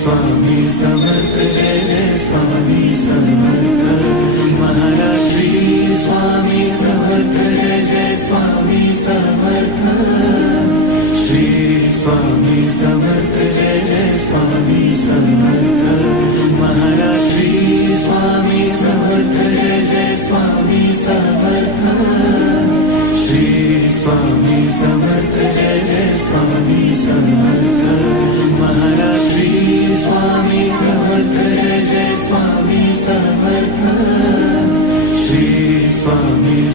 Swami Samarth Jai Jai Swami Samarth Maharaj Shri Swami Samarth Jai Jai Swami Samarth Shri Swami Samarth Jai Jai Swami Samarth Maharaj Shri Swami Samarth Jai Jai Swami Samarth Shri Swami Samarth Jai Jai Swami Samarth Maharaj Shri Swami Samarth Jai Jai Swami Samarth Shri Swami